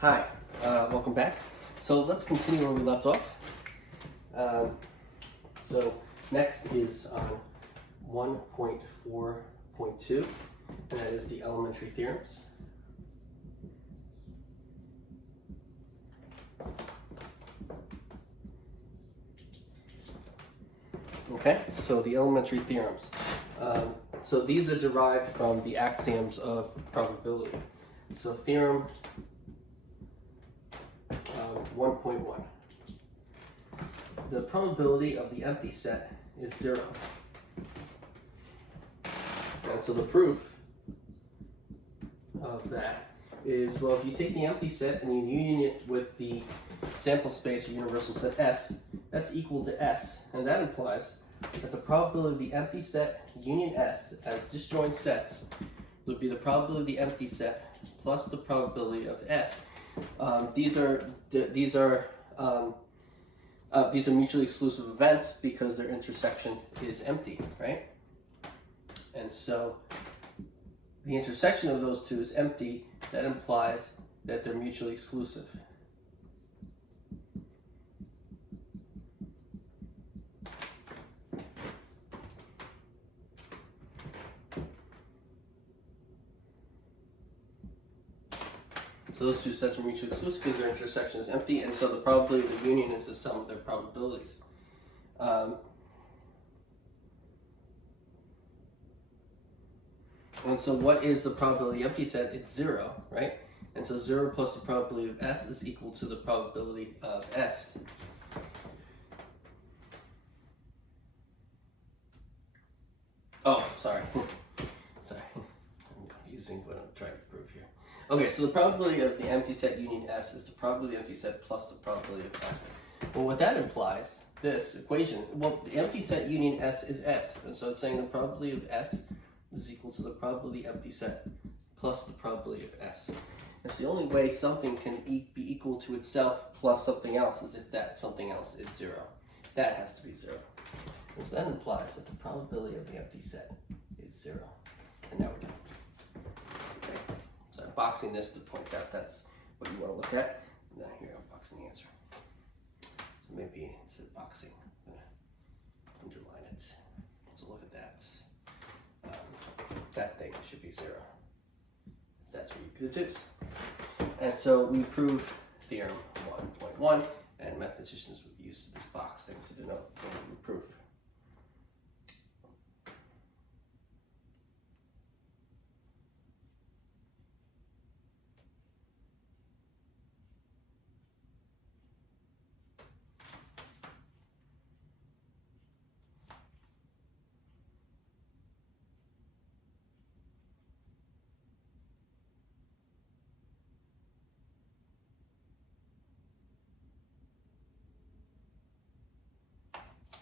Hi, welcome back. So let's continue where we left off. So next is on 1.4.2, and that is the elementary theorems. Okay, so the elementary theorems. So these are derived from the axioms of probability. So theorem 1.1. The probability of the empty set is 0. And so the proof of that is, well, if you take the empty set and you union it with the sample space or universal set S, that's equal to S. And that implies that the probability of the empty set union S as disjoint sets would be the probability of the empty set plus the probability of S. These are mutually exclusive events because their intersection is empty, right? And so the intersection of those two is empty. That implies that they're mutually exclusive. So those two sets are mutually exclusive because their intersection is empty, and so the probability of the union is the sum of their probabilities. And so what is the probability of the empty set? It's 0, right? And so 0 plus the probability of S is equal to the probability of S. Oh, sorry. Sorry. I'm confusing what I'm trying to prove here. Okay, so the probability of the empty set union S is the probability of the empty set plus the probability of S. Well, what that implies, this equation, well, the empty set union S is S. And so it's saying the probability of S is equal to the probability empty set plus the probability of S. It's the only way something can be equal to itself plus something else is if that something else is 0. That has to be 0. And so that implies that the probability of the empty set is 0. And now we're done. Okay. So I'm boxing this to point out that's what you want to look at. Now here I'm boxing the answer. So maybe instead of boxing, I'm going to underline it. So look at that. That thing should be 0. That's what you could choose. And so we prove theorem 1.1, and mathematicians would use this box thing to denote the proof.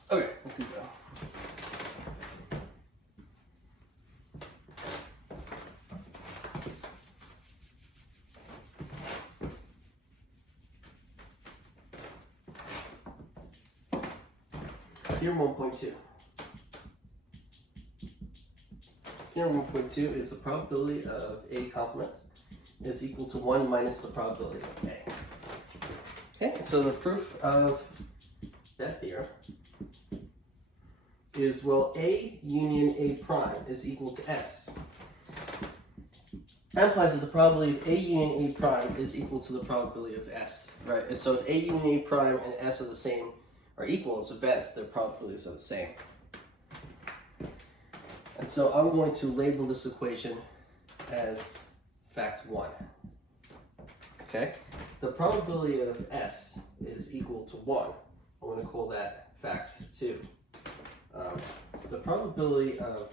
Okay, let's keep going. Theorem 1.2. Theorem 1.2 is the probability of A complement is equal to 1 minus the probability of A. Okay, so the proof of that theorem is, well, A union A prime is equal to S. That implies that the probability of A union A prime is equal to the probability of S, right? And so if A union A prime and S are the same, are equal as events, their probabilities are the same. And so I'm going to label this equation as fact 1. Okay? The probability of S is equal to 1. I'm going to call that fact 2. The probability of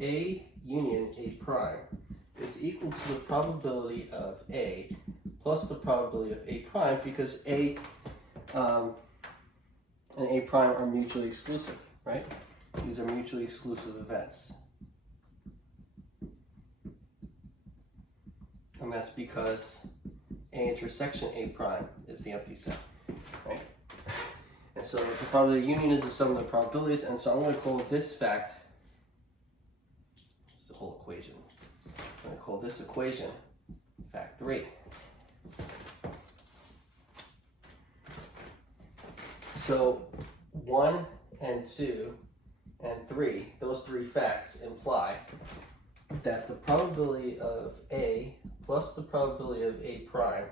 A union A prime is equal to the probability of A plus the probability of A prime because A and A prime are mutually exclusive, right? These are mutually exclusive events. And that's because A intersection A prime is the empty set, right? And so the probability of union is the sum of the probabilities, and so I'm going to call this fact, it's the whole equation, I'm going to call this equation fact 3. So 1 and 2 and 3, those three facts imply that the probability of A plus the probability of A prime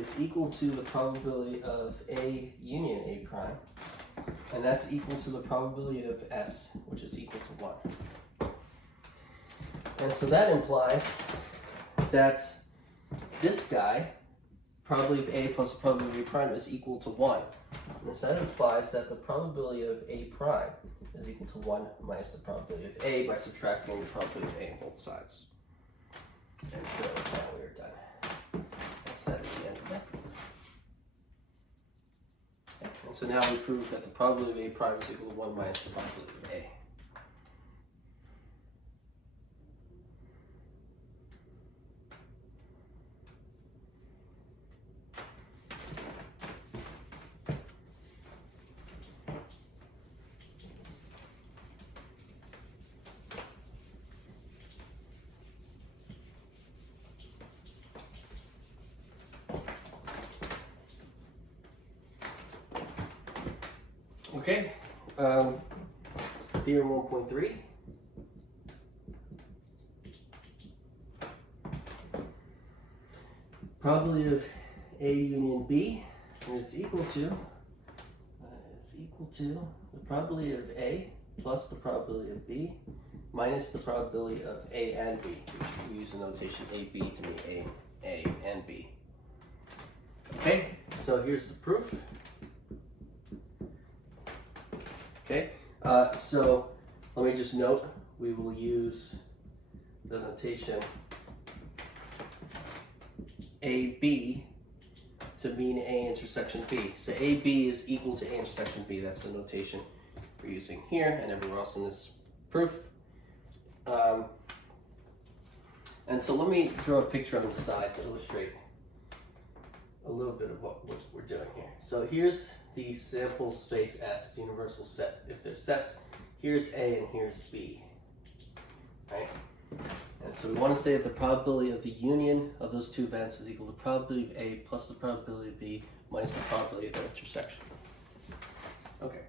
is equal to the probability of A union A prime, and that's equal to the probability of S, which is equal to 1. And so that implies that this guy, probability of A plus the probability of A prime, is equal to 1. And so that implies that the probability of A prime is equal to 1 minus the probability of A by subtracting the probability of A on both sides. And so now we're done. That is the end of that proof. Okay. And so now we prove that the probability of A prime is equal to 1 minus the probability of A. Okay, Theorem 1.3. Probability of A union B is equal to the probability of A plus the probability of B minus the probability of A and B. We use the notation AB to mean A and B. Okay, so here's the proof. Okay, so let me just note, we will use the notation AB to mean A intersection B. So AB is equal to A intersection B. That's the notation we're using here and everywhere else in this proof. And so let me draw a picture on the side to illustrate a little bit of what we're doing here. So here's the sample space S, the universal set. If there's sets, here's A and here's B, right? And so we want to say that the probability of the union of those two events is equal to the probability of A plus the probability of B minus the probability of their intersection. Okay,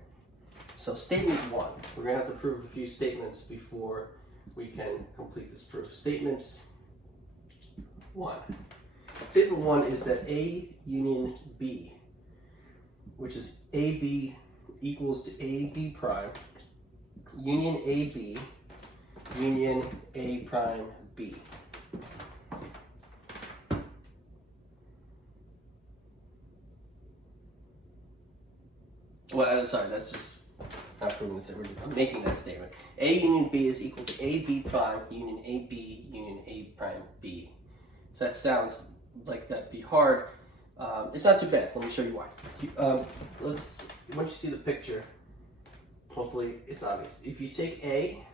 so statement 1. We're going to have to prove a few statements before we can complete this proof. Statement 1. Statement 1 is that A union B, which is AB equals to AB prime, union AB, union A prime B. Well, sorry, that's just not proving this. We're making that statement. A union B is equal to AB prime, union AB, union A prime B. So that sounds like that'd be hard. It's not too bad. Let me show you why. Once you see the picture, hopefully it's obvious. If you take A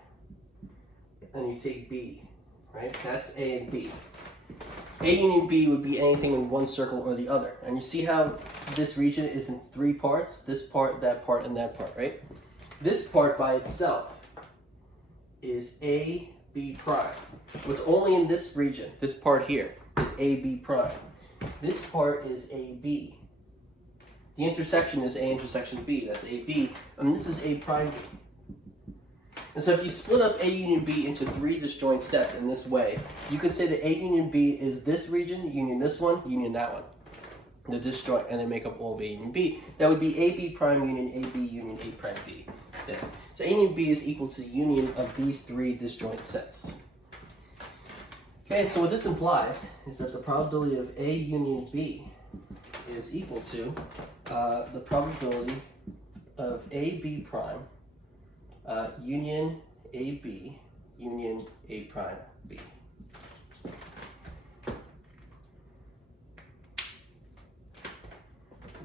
and you take B, right? That's A and B. A union B would be anything in one circle or the other. And you see how this region is in 3 parts? This part, and that part, right? This part by itself is A, B prime. What's only in this region, this part here, is A, B prime. This part is AB. The intersection is A intersection B. That's AB. And this is A prime B. And so if you split up A union B into 3 disjoint sets in this way, you could say that A union B is this region, union this one, union that one. The disjoint, and they make up all of A union B. That would be AB prime union AB union A prime B. This. So A union B is equal to the union of these 3 disjoint sets. Okay, so what this implies is that the probability of A union B is equal to the probability of AB prime union AB union A prime B.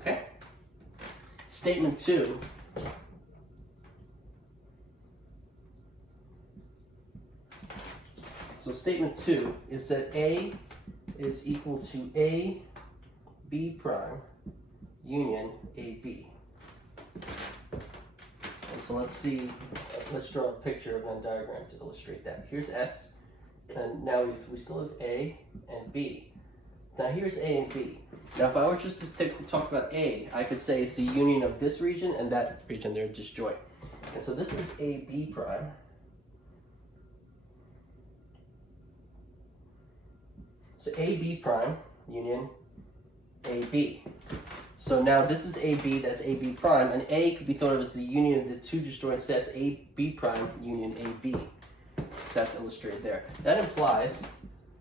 Okay. Statement 2. So statement 2 is that A is equal to A B prime union AB. And so let's draw a picture of a diagram to illustrate that. Here's S, and now we still have A and B. Now here's A and B. Now if I were just to talk about A, I could say it's the union of this region and that region. They're disjoint. And so this is AB prime. So AB prime union AB. So now this is AB, that's AB prime, and A could be thought of as the union of the two disjoint sets AB prime union AB. So that's illustrated there. That implies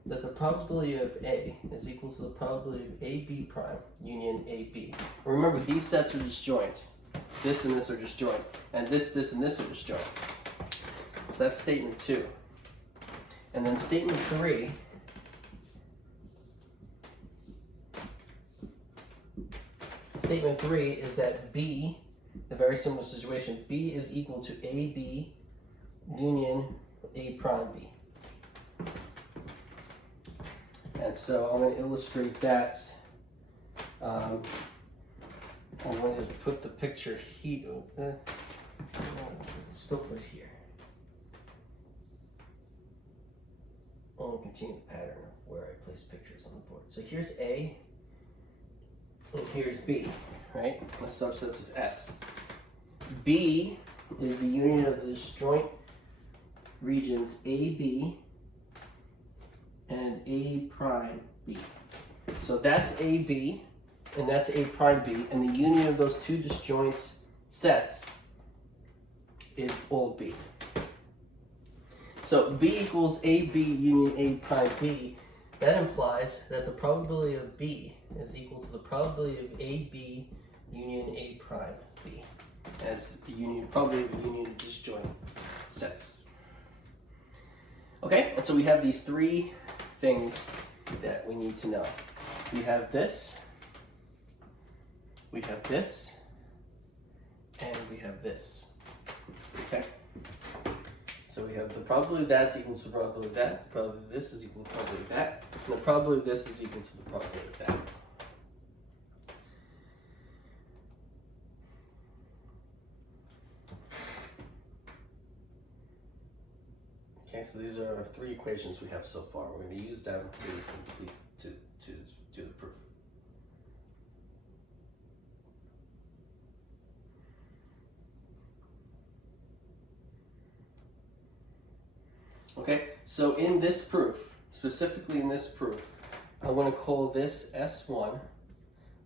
that the probability of A is equal to the probability of AB prime union AB. Remember, these sets are disjoint. This and this are disjoint. And this and this are disjoint. So that's statement 2. And then statement 3. Statement 3 is that B, a very similar situation, B is equal to AB union A prime B. And so I'm going to illustrate that. I'm going to put the picture here. Still put it here. I'm going to continue the pattern of where I place pictures on the board. So here's A, and here's B, right? The subsets of S. B is the union of the disjoint regions AB and A prime B. So that's AB and that's A prime B, and the union of those two disjoint sets is all B. So B equals AB union A prime B. That implies that the probability of B is equal to the probability of AB union A prime B as the union, probability of union of disjoint sets. Okay, and so we have these three things that we need to know. We have this, we have this, and we have this. Okay? So we have the probability of that's equal to the probability of that, the probability of this is equal to the probability of that, and the probability of this is equal to the probability of that. Okay, so these are our three equations we have so far. We're going to use them to do the proof. Okay, so in this proof, specifically in this proof, I'm going to call this S1,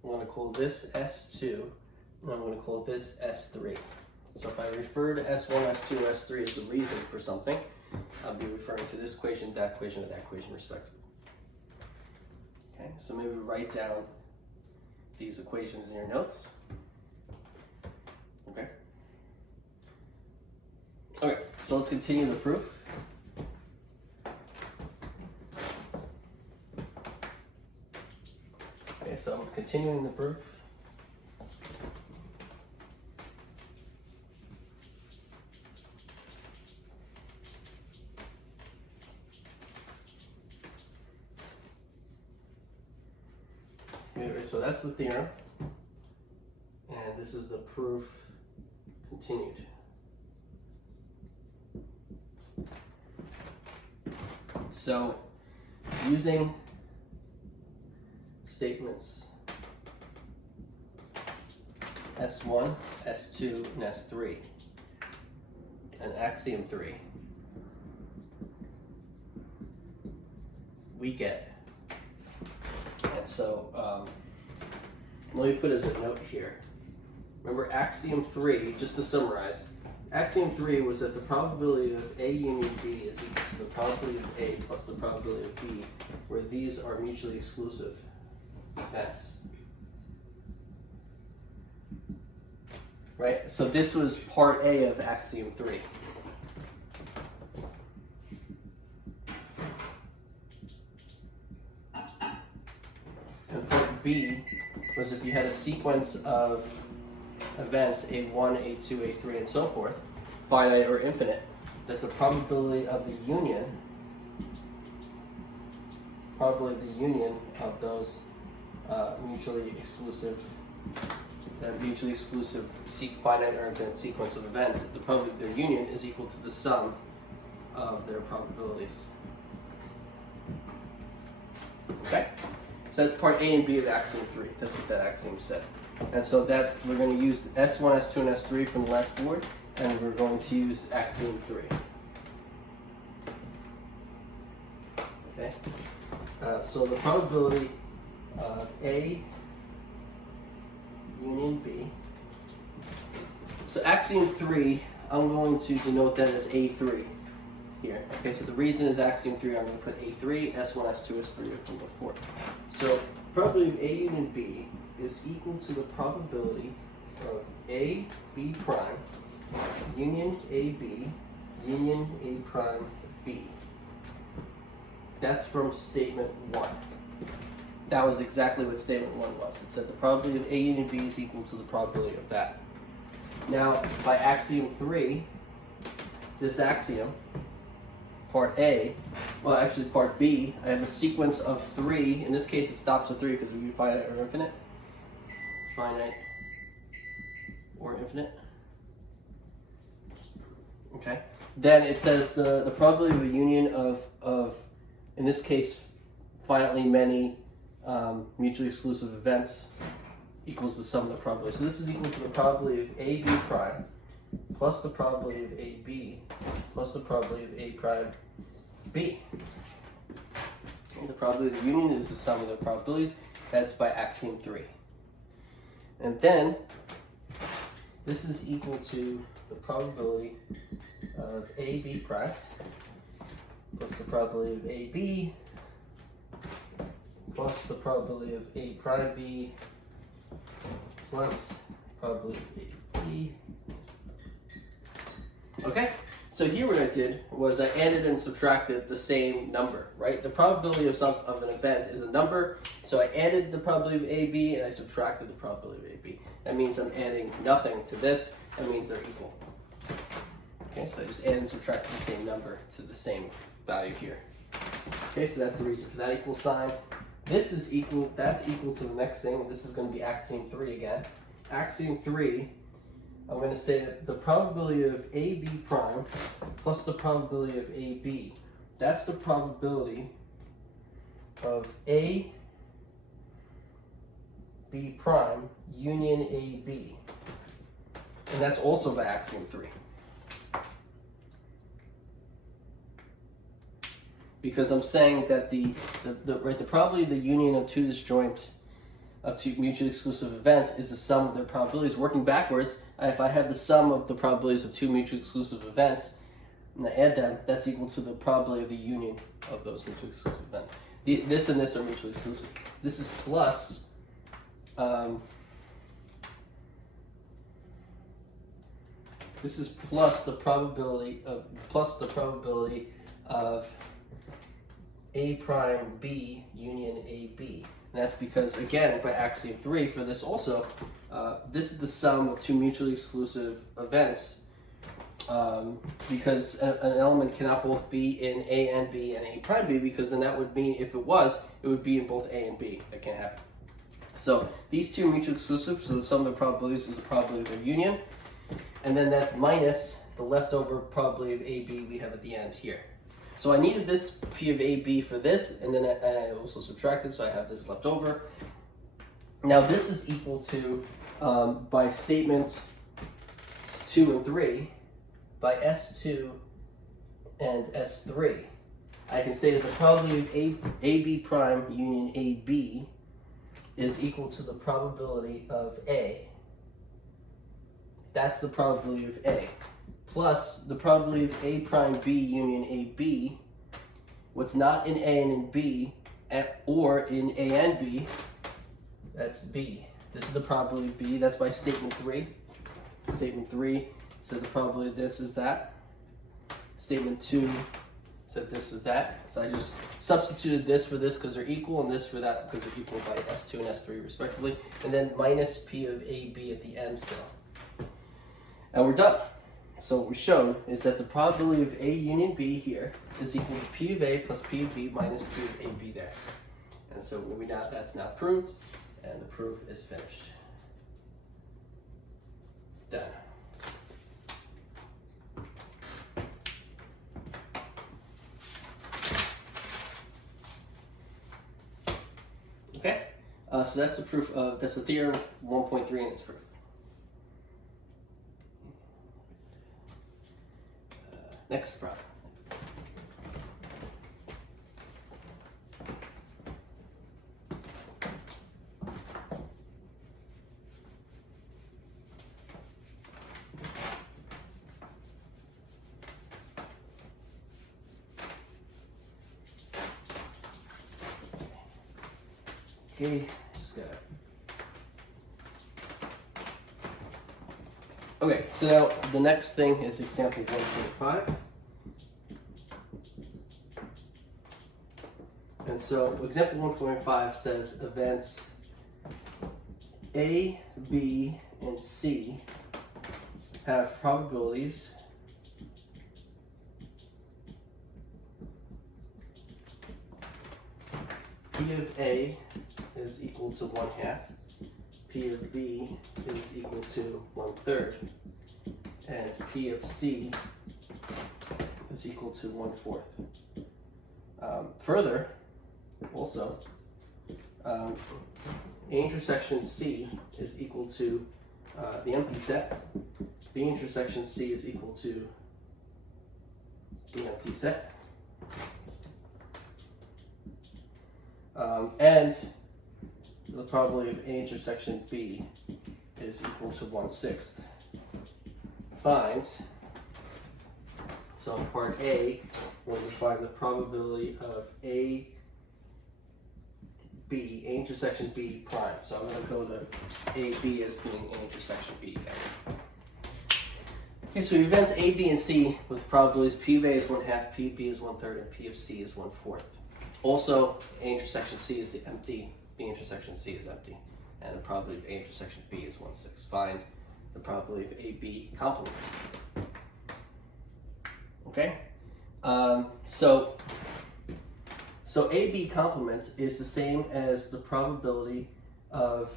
I'm going to call this S2, and I'm going to call this S3. So if I refer to S1, S2, or S3 as the reason for something, I'll be referring to this equation, or that equation respectively. Okay, so maybe write down these equations in your notes. Okay. Okay, so let's continue the proof. Okay, so I'm continuing the proof. Anyway, so that's the theorem, and this is the proof continued. So, using statements S1, S2, and S3, and Axiom 3, we get. And so, let me put as a note here. Remember Axiom 3, just to summarize, Axiom 3 was that the probability of A union B is equal to the probability of A plus the probability of B, where these are mutually exclusive events. Right? So this was part A of Axiom 3. And part B was if you had a sequence of events, A1, A2, A3, and so forth, finite or infinite, that the probability of the union of those mutually exclusive finite or infinite sequence of events, the probability of their union is equal to the sum of their probabilities. Okay? So that's part A and B of axiom 3. That's what that axiom said. And so that we're going to use S1, S2, and S3 from the last board, and we're going to use axiom 3. Okay. So the probability of A union B. So axiom 3, I'm going to denote that as A3 here. Okay, so the reason is axiom 3, I'm going to put A3, S1, S2, S3 from before. So probability of A union B is equal to the probability of A, B prime, union AB, union A prime B. That's from statement 1. That was exactly what statement 1 was. It said the probability of A union B is equal to the probability of that. Now, by axiom 3, this axiom, part A, well actually part B, I have a sequence of 3. In this case it stops at 3 because it would be finite or infinite. Finite or infinite. Okay. Then it says the probability of a union of in this case, finitely many mutually exclusive events equals the sum of the probability. So this is equal to the probability of AB prime plus the probability of AB plus the probability of A prime B. And the probability of the union is the sum of the probabilities. That's by axiom 3. And then this is equal to the probability of AB prime plus the probability of AB plus the probability of A prime B plus probability of AB. Okay, so here what I did was I added and subtracted the same number, right? The probability of an event is a number, so I added the probability of AB and I subtracted the probability of AB. That means I'm adding nothing to this. That means they're equal. Okay, so I just added and subtracted the same number to the same value here. Okay, so that's the reason for that equal sign. This is equal, that's equal to the next thing. This is going to be axiom 3 again. Axiom 3, I'm going to say that the probability of AB prime plus the probability of AB, that's the probability of A B prime union AB. And that's also by axiom 3. Because I'm saying that the probability of the union of two disjoint of two mutually exclusive events is the sum of their probabilities. Working backwards, if I have the sum of the probabilities of two mutually exclusive events, and I add them, that's equal to the probability of the union of those mutually exclusive events. This and this are mutually exclusive. This is plus the probability of A prime B union AB. And that's because, again, by axiom 3 for this also, this is the sum of two mutually exclusive events because an element cannot both be in A and B and A prime B, because then that would mean if it was, it would be in both A and B. That can't happen. So these two are mutually exclusive, so the sum of the probabilities is the probability of their union. And then that's minus the leftover probability of AB we have at the end here. So I needed this P of AB for this, and then I also subtracted, so I have this left over. Now this is equal to, by statements 2 and 3, by S2 and S3, I can say that the probability of AB prime union AB is equal to the probability of A. That's the probability of A. Plus the probability of A prime B union AB, what's not in A and in B, or in A and B, that's B. This is the probability of B, that's by statement 3. Statement 3 said the probability of this is that. Statement 2 said this is that. So I just substituted this for this because they're equal, and this for that because they're equal by S2 and S3 respectively. And then minus P of AB at the end still. And we're done. So what we showed is that the probability of A union B here is equal to P of A plus P of B minus P of AB there. And so that's now proved, and the proof is finished. Done. Okay. So that's the proof of, that's the theorem 1.3 and its proof. Next problem. Okay, just gotta. Okay, so now the next thing is example 1.5. And so example 1.5 says events A, B, and C have probabilities P of A is equal to 1/2, P of B is equal to 1/3, and P of C is equal to 1/4. Further, also, A intersection C is equal to the empty set. B intersection C is equal to the empty set. And the probability of A intersection B is equal to 1/6. Find, so in part A, we'll find the probability of A intersection B prime. So I'm going to go to AB as being A intersection B again. Okay, so events A, B, and C with probabilities P of A is 1/2, P of B is 1/3, and P of C is 1/4. Also, A intersection C is the empty, B intersection C is empty, and the probability of A intersection B is 1/6. Find the probability of AB complement. Okay, so AB complement is the same as the probability of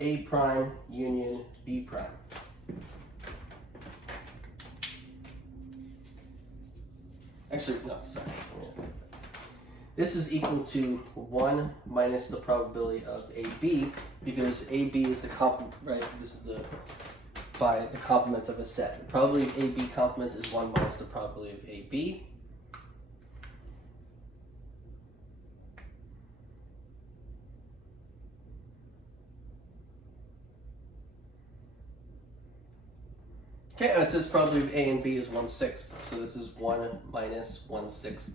A prime union B prime. Actually, no, sorry. This is equal to 1 minus the probability of AB, because AB is the complement, right? This is by the complement of a set. The probability of AB complement is 1 minus the probability of AB. Okay, and it says probability of A and B is 1/6. So this is 1 minus 1/6.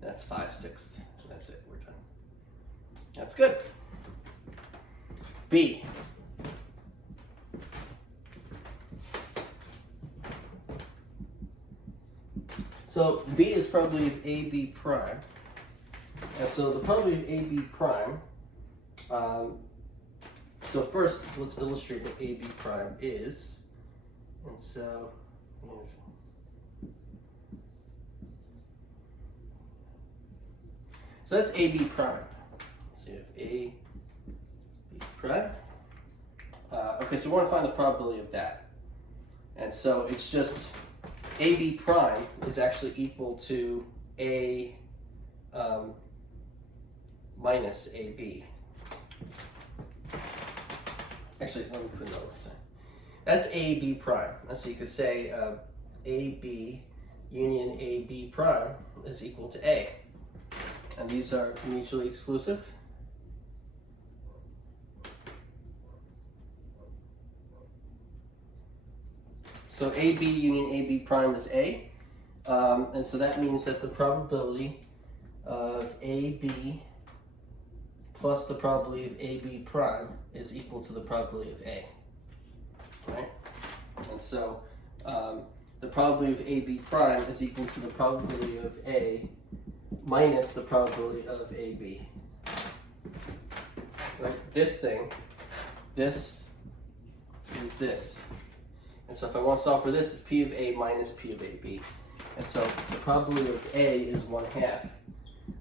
That's 5/6. That's it, we're done. That's good. B. So B is probability of AB prime. And so the probability of AB prime, so first let's illustrate what AB prime is. And so, so that's AB prime. So you have AB prime. Okay, so we want to find the probability of that. And so it's just AB prime is actually equal to A minus AB. Actually, let me put it over. That's AB prime. And so you could say AB union AB prime is equal to A. And these are mutually exclusive. So AB union AB prime is A. And so that means that the probability of AB plus the probability of AB prime is equal to the probability of A. Right? And so the probability of AB prime is equal to the probability of A minus the probability of AB. Right? This thing, this is this. And so if I want to solve for this, it's P of A minus P of AB. And so the probability of A is 1/2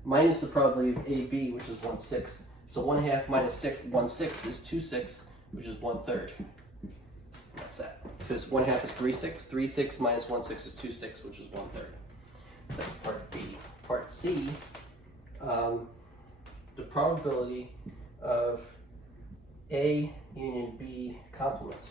minus the probability of AB, which is 1/6. So 1/2 minus 1/6 is 2/6, which is 1/3. That's that. Because 1/2 is 3/6. 3/6 minus 1/6 is 2/6, which is 1/3. That's part B. Part C, the probability of A union B complement.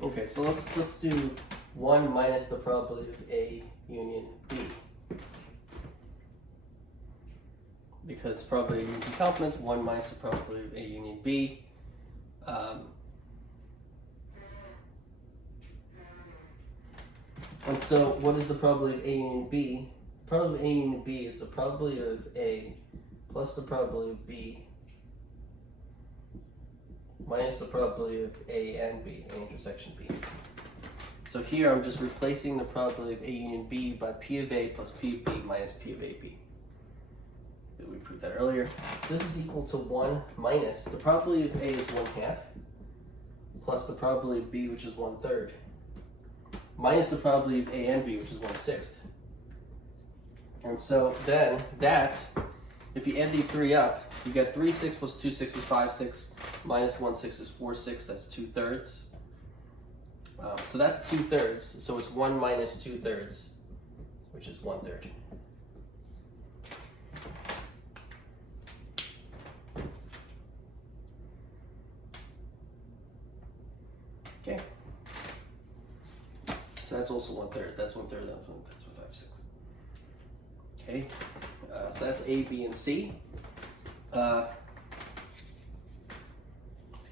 Okay, so let's do 1 minus the probability of A union B. Because probability of union B complement, 1 minus the probability of A union B. And so what is the probability of A union B? The probability of A union B is the probability of A plus the probability of B minus the probability of A and B, A intersection B. So here I'm just replacing the probability of A union B by P of A plus P of B minus P of AB. We proved that earlier. This is equal to 1 minus the probability of A is 1/2 plus the probability of B, which is 1/3, minus the probability of A and B, which is 1/6. And so then that, if you add these three up, you get 3/6 plus 2/6 is 5/6, minus 1/6 is 4/6, that's 2/3. So that's 2/3, so it's 1 minus 2/3, which is 1/3. Okay. So that's also 1/3, that's 1/3, that's 5/6. Okay, so that's A, B, and C. Let's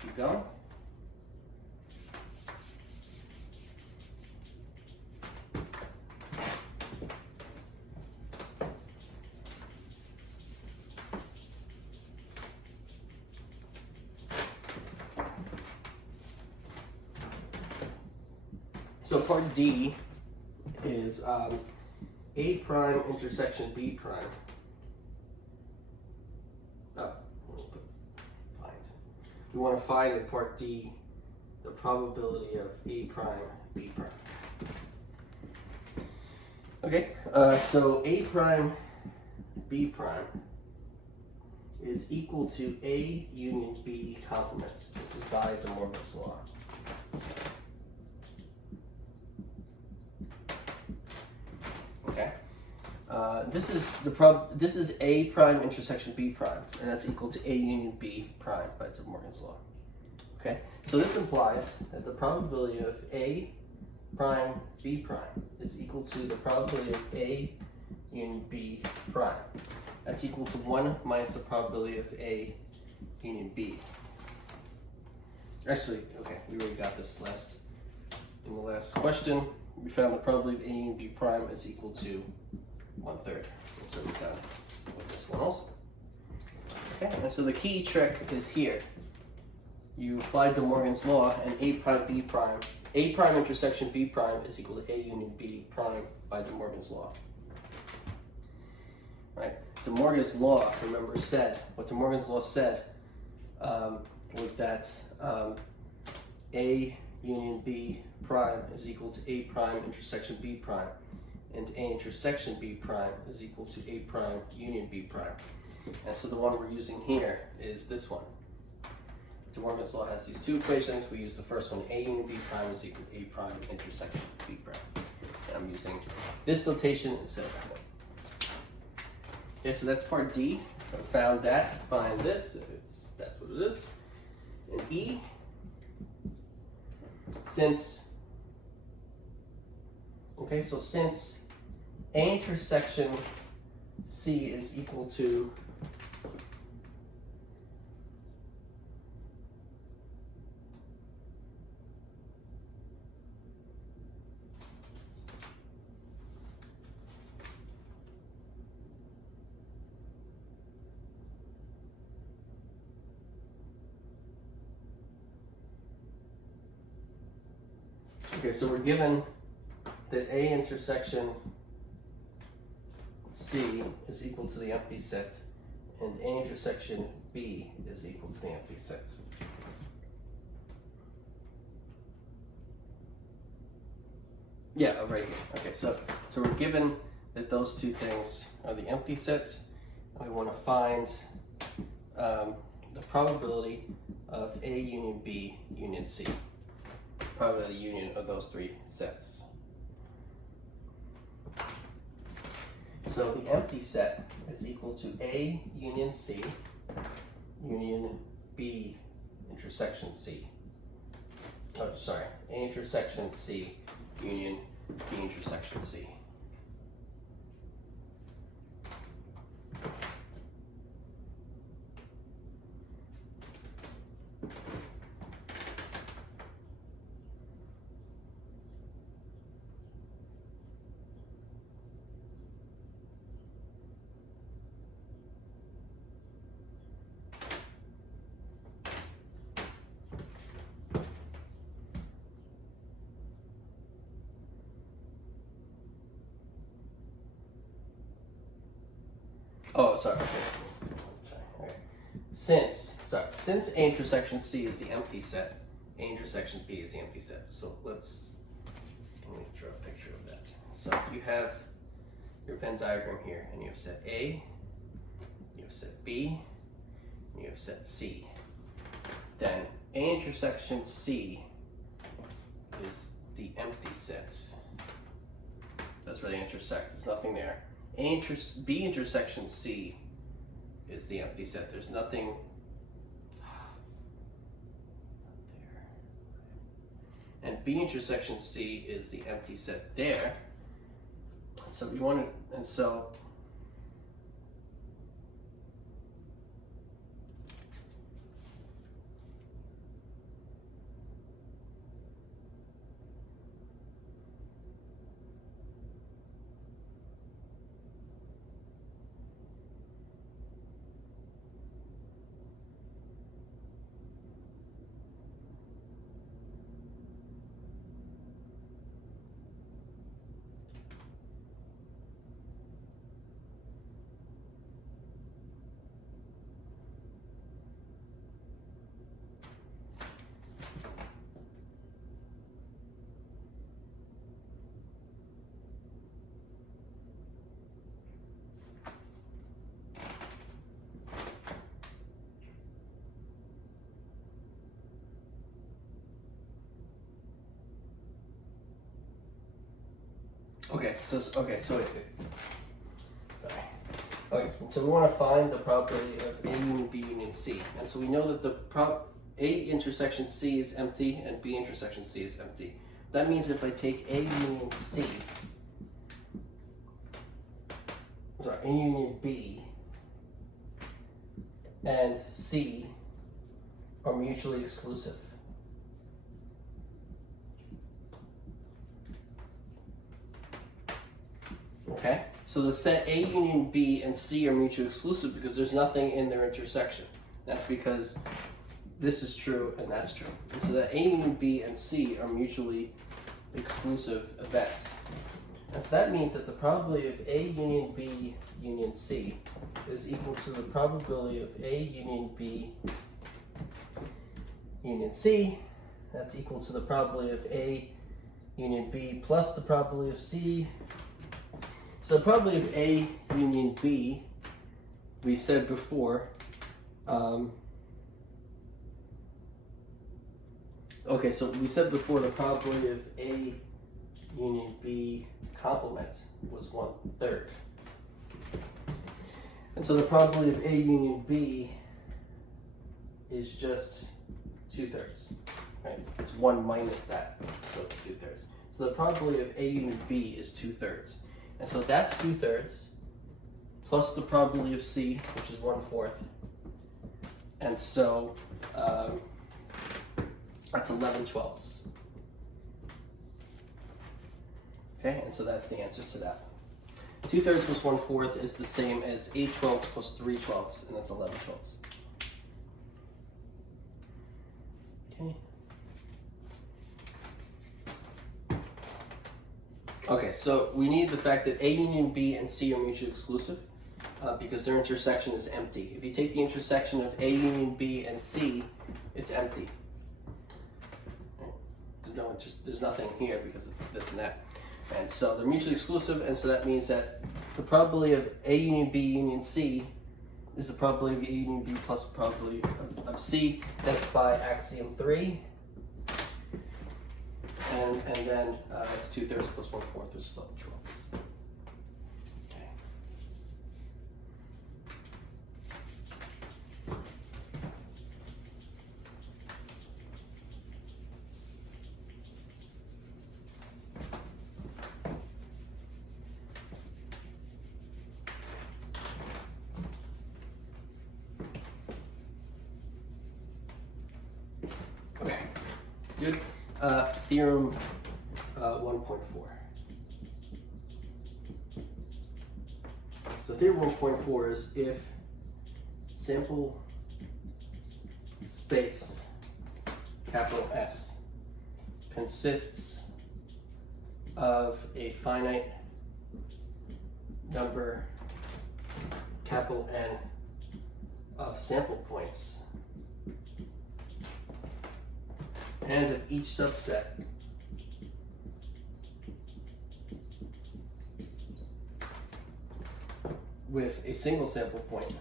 keep going. So part D is A prime intersection B prime. We want to find in part D the probability of A prime B prime. Okay, so A prime B prime is equal to A union B complement. This is by De Morgan's law. Okay. This is A prime intersection B prime, and that's equal to A union B prime by De Morgan's law. Okay, so this implies that the probability of A prime B prime is equal to the probability of A union B prime. That's equal to 1 minus the probability of A union B. Actually, okay, we already got this in the last question. We found the probability of A union B prime is equal to 1/3. We'll set it down with this one also. Okay, and so the key trick is here. You apply De Morgan's law, and A prime B prime, A prime intersection B prime is equal to A union B prime by De Morgan's law. Right? De Morgan's law, remember, said, what De Morgan's law said was that A union B prime is equal to A prime intersection B prime, and A intersection B prime is equal to A prime union B prime. And so the one we're using here is this one. De Morgan's law has these two equations. We use the first one, A union B prime is equal to A prime intersection B prime. And I'm using this notation instead of that one. Okay, so that's part D. I found that. Find this. That's what it is. And E, since A intersection C is equal to so we're given that A intersection C is equal to the empty set, and A intersection B is equal to the empty set. Yeah, right here. Okay, so we're given that those two things are the empty set, and we want to find the probability of A union B union C. Probability of the union of those three sets. So the empty set is equal to A union C union B intersection C. Oh, sorry, A intersection C union B intersection C. Oh, sorry. Okay. Since A intersection C is the empty set, A intersection B is the empty set. So let me draw a picture of that. So if you have your Venn diagram here, and you have set A, you have set B, and you have set C, then A intersection C is the empty set. That's where they intersect. There's nothing there. B intersection C is the empty set. There's nothing there. And B intersection C is the empty set there. So we want to, and so so we want to find the probability of A union B union C, and so we know that the A intersection C is empty and B intersection C is empty. That means if I take A union A union B and C are mutually exclusive. Okay, so the set A union B and C are mutually exclusive because there's nothing in their intersection. That's because this is true and that's true. And so that A union B and C are mutually exclusive events. And so that means that the probability of A union B union C is equal to the probability of A union B union C. That's equal to the probability of A union B plus the probability of C. So the probability of A union B, we said before, okay, so we said before the probability of A union B complement was 1/3. And so the probability of A union B is just 2/3, right? It's 1 minus that, so it's 2/3. So the probability of A union B is 2/3. And so that's 2/3 plus the probability of C, which is 1/4. And so that's 11/12. Okay, and so that's the answer to that. 2/3 plus 1/4 is the same as 8/12 plus 3/12, and that's 11/12. Okay. Okay, so we need the fact that A union B and C are mutually exclusive because their intersection is empty. If you take the intersection of A union B and C, it's empty. There's nothing here because of this and that. And so they're mutually exclusive, and so that means that the probability of A union B union C is the probability of A union B plus the probability of C. That's by Axiom 3. and then it's 2/3 plus 1/4, which is 11/12. Okay. Okay, good. Theorem 1.4. So theorem 1.4 is if sample space capital S consists of a finite number capital N of sample points, and of each subset with a single sample point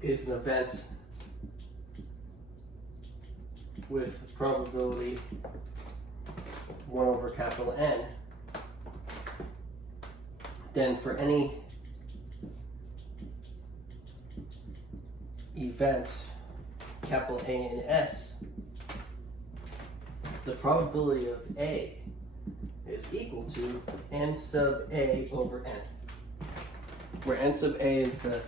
is an event with probability 1 over capital N, then for any event capital A and S, the probability of A is equal to n sub A over N, where n sub A is the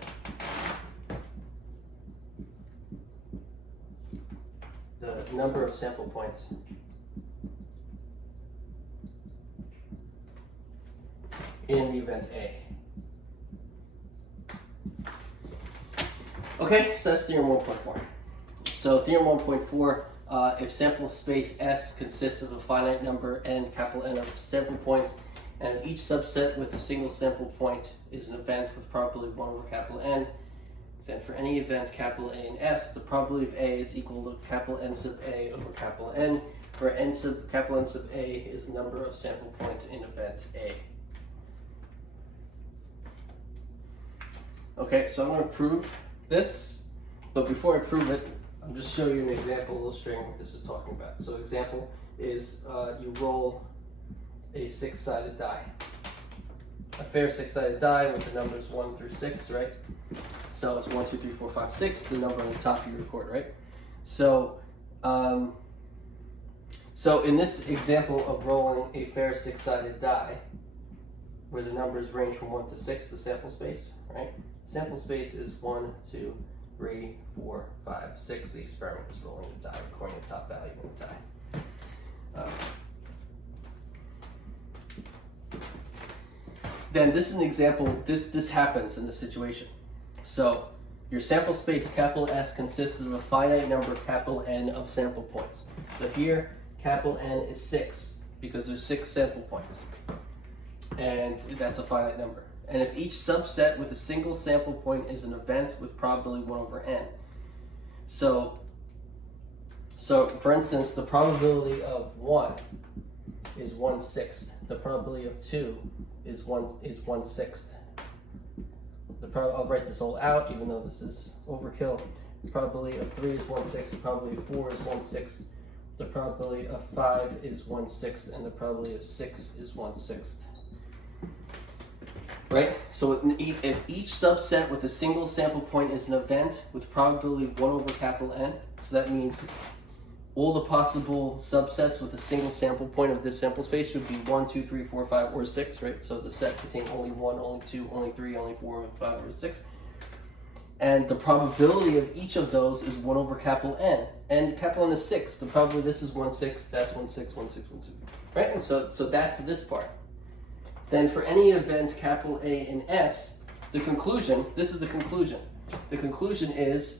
number of sample points in the event A. Okay, so that's theorem 1.4. So theorem 1.4, if sample space S consists of a finite number n, capital N of sample points, and if each subset with a single sample point is an event with probability 1 over capital N, then for any event capital A and S, the probability of A is equal to capital N sub A over capital N, where capital N sub A is the number of sample points in event A. Okay, so I'm going to prove this, but before I prove it, I'm just showing you an example illustrating what this is talking about. So example is you roll a 6-sided die. A fair 6-sided die with the numbers 1 through 6, right? So it's 1, 2, 3, 4, 5, 6, the number on the top you record, right? So, so in this example of rolling a fair 6-sided die, where the numbers range from 1 to 6, the sample space, right? Sample space is 1, 2, 3, 4, 5, 6. The experiment is rolling the die, recording the top value in the die. Then this is an example, this happens in this situation. So your sample space capital S consists of a finite number capital N of sample points. So here capital N is 6 because there's 6 sample points, and that's a finite number. And if each subset with a single sample point is an event with probability 1 over N. So for instance, the probability of 1 is 1/6. The probability of 2 is 1/6. I'll write this all out, even though this is overkill. The probability of 3 is 1/6. The probability of 4 is 1/6. The probability of 5 is 1/6, and the probability of 6 is 1/6. Right? So if each subset with a single sample point is an event with probability 1 over capital N, so that means all the possible subsets with a single sample point of this sample space should be 1, 2, 3, 4, 5, or 6, right? So the set contains only 1, only 2, only 3, only 4, 5, or 6. And the probability of each of those is 1 over capital N. And capital N is 6. The probability this is 1/6, that's 1/6, 1/6, 1/6. Right? And so that's this part. Then for any event capital A and S, the conclusion, this is the conclusion. The conclusion is,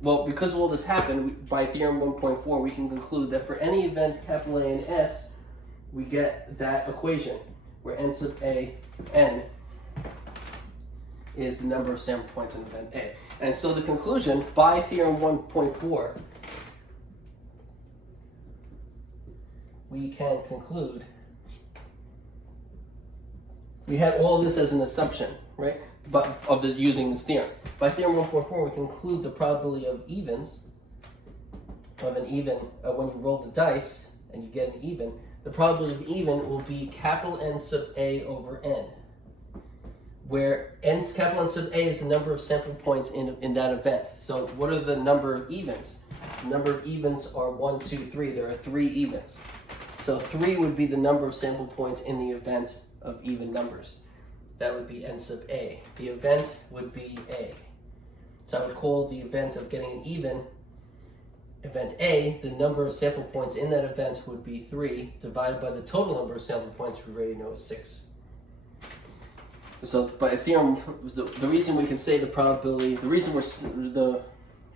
well, because all this happened, by theorem 1.4, we can conclude that for any event capital A and S, we get that equation where n sub A, n, is the number of sample points in event A. And so the conclusion by theorem 1.4, we can conclude we had all this as an assumption, right? But of the using this theorem. By theorem 1.4, we can include the probability of evens, of an even, when you roll the dice and you get an even, the probability of even will be capital N sub A over N, where capital N sub A is the number of sample points in that event. So what are the number of evens? The number of evens are 1, 2, 3. There are 3 evens. So 3 would be the number of sample points in the event of even numbers. That would be N sub A. The event would be A. So I would call the event of getting an even event A. The number of sample points in that event would be 3 divided by the total number of sample points we already know is 6. So by a theorem, the reason we can say the probability, the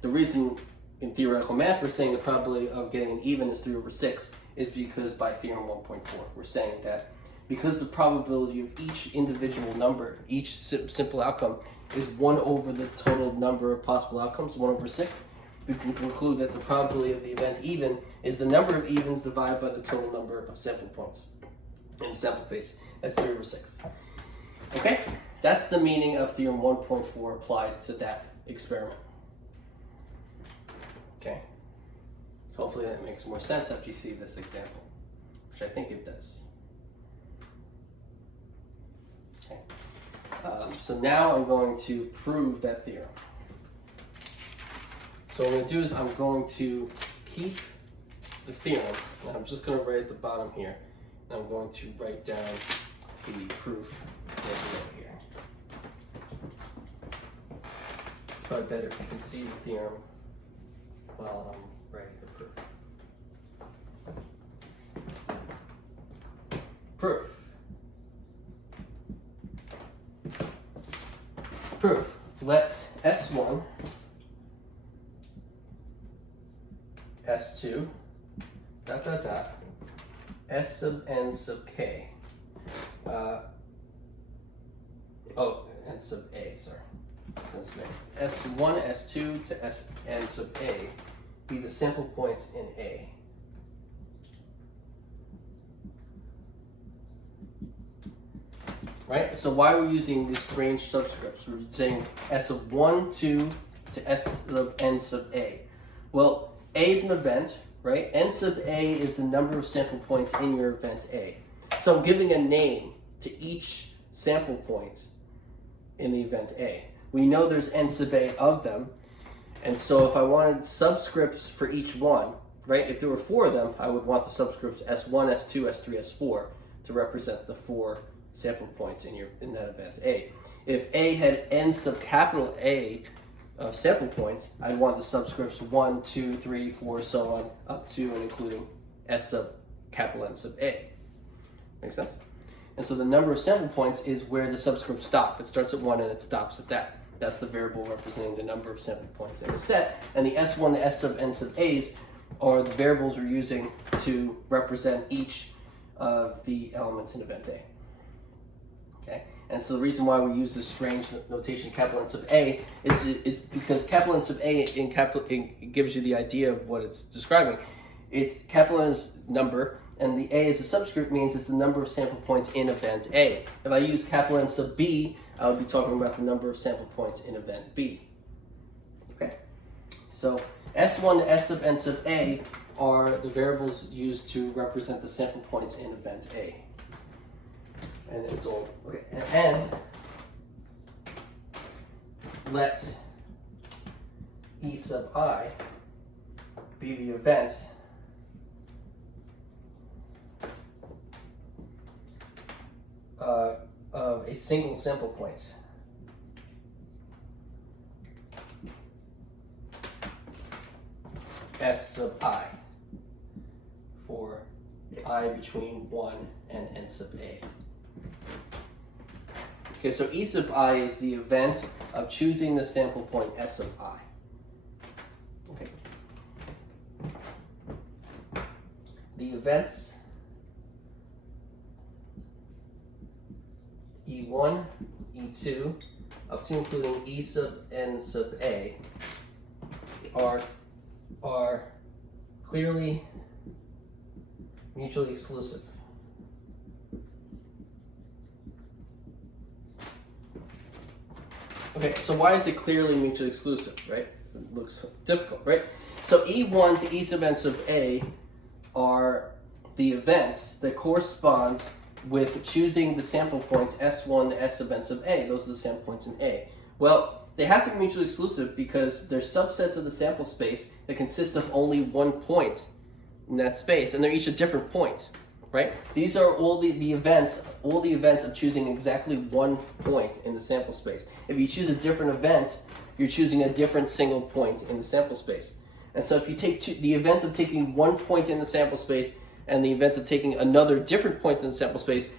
reason in theoretical math we're saying the probability of getting an even is 3 over 6 is because by theorem 1.4 we're saying that because the probability of each individual number, each simple outcome, is 1 over the total number of possible outcomes, 1 over 6, we can conclude that the probability of the event even is the number of evens divided by the total number of sample points in the sample space. That's 3 over 6. Okay? That's the meaning of theorem 1.4 applied to that experiment. Okay? So hopefully that makes more sense after you see this example, which I think it does. Okay. So now I'm going to prove that theorem. So what I'm going to do is I'm going to keep the theorem, and I'm just going to write at the bottom here, and I'm going to write down the proof here. It's probably better if you can see the theorem while I'm writing the proof. Proof. Let S1, S2, S sub n sub k. N sub A, sorry. S1, S2 to Sn sub A be the sample points in A. Right? So why are we using these strange subscripts? We're saying S of 1, 2 to S sub n sub A. Well, A is an event, right? N sub A is the number of sample points in your event A. So I'm giving a name to each sample point in the event A. We know there's N sub A of them, and so if I wanted subscripts for each one, right? If there were 4 of them, I would want the subscripts S1, S2, S3, S4 to represent the 4 sample points in that event A. If A had N sub capital A of sample points, I'd want the subscripts 1, 2, 3, 4, so on, up to and including S sub capital N sub A. Make sense? And so the number of sample points is where the subscripts stop. It starts at 1 and it stops at that. That's the variable representing the number of sample points in the set. And the S1 to S sub n sub A's are the variables we're using to represent each of the elements in event A. Okay? And so the reason why we use this strange notation capital N sub A is it's because capital N sub A it gives you the idea of what it's describing. It's capital N is number, and the A as a subscript means it's the number of sample points in event A. If I use capital N sub B, I would be talking about the number of sample points in event B. Okay? So S1 to S sub n sub A are the variables used to represent the sample points in event A. And it's all, okay, and let E sub I be the event of a single sample point. S sub I for I between 1 and n sub A. Okay, so E sub I is the event of choosing the sample point S sub I. Okay. The events E1, E2, up to including E sub n sub A are clearly mutually exclusive. Okay, so why is it clearly mutually exclusive, right? It looks difficult, right? So E1 to E sub n sub A are the events that correspond with choosing the sample points S1 to S sub n sub A. Those are the sample points in A. Well, they have to be mutually exclusive because they're subsets of the sample space that consist of only one point in that space, and they're each a different point, right? These are all the events of choosing exactly one point in the sample space. If you choose a different event, you're choosing a different single point in the sample space. And so if you take the event of taking one point in the sample space and the event of taking another different point in the sample space,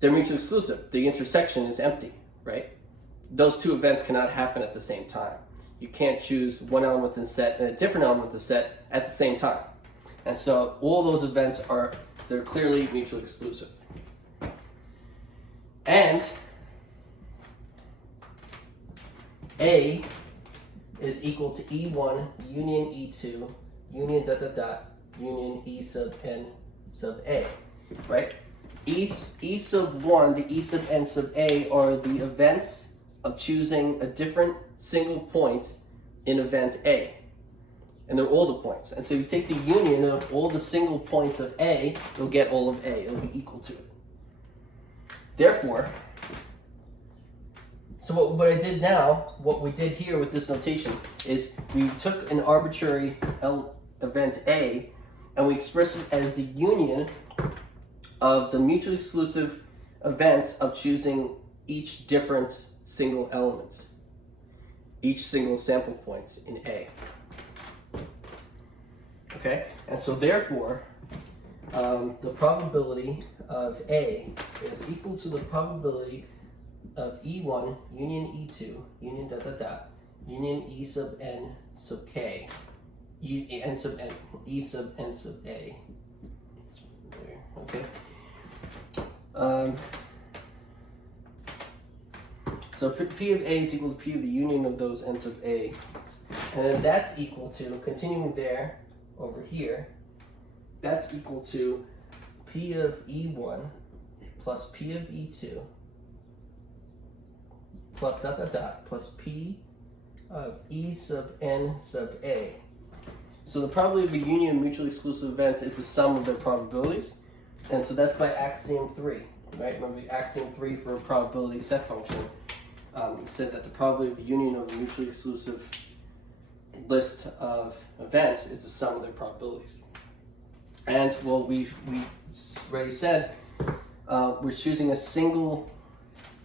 they're mutually exclusive. The intersection is empty, right? Those two events cannot happen at the same time. You can't choose one element in the set and a different element in the set at the same time. And so all those events they're clearly mutually exclusive. And A is equal to E1 union E2 union dot dot dot union E sub n sub A, right? E sub 1 to E sub n sub A are the events of choosing a different single point in event A. And they're all the points. And so if you take the union of all the single points of A, you'll get all of A. It'll be equal to it. Therefore, so what I did now, what we did here with this notation, is we took an arbitrary event A and we expressed it as the union of the mutually exclusive events of choosing each different single element, each single sample point in A. Okay, and so therefore, the probability of A is equal to the probability of E1 union E2 union dot dot dot union E sub n sub k n sub n E sub n sub A. Okay. So P of A is equal to P of the union of those n sub A, and then that's equal to, continuing there over here, that's equal to P of E1 plus P of E2 plus dot dot dot plus P of E sub n sub A. So the probability of a union of mutually exclusive events is the sum of their probabilities, and so that's by Axiom 3, right? Remember the Axiom 3 for a probability set function said that the probability of a union of a mutually exclusive list of events is the sum of their probabilities. And well, we already said we're choosing a single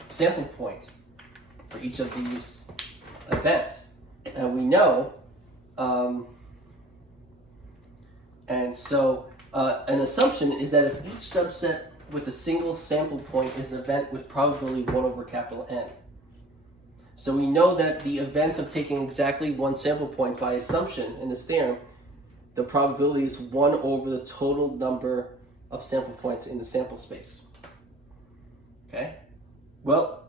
sample point for each of these events, and we know, and so an assumption is that if each subset with a single sample point is an event with probability 1 over capital N. So we know that the event of taking exactly one sample point, by assumption in this theorem, the probability is 1 over the total number of sample points in the sample space. Okay? Well,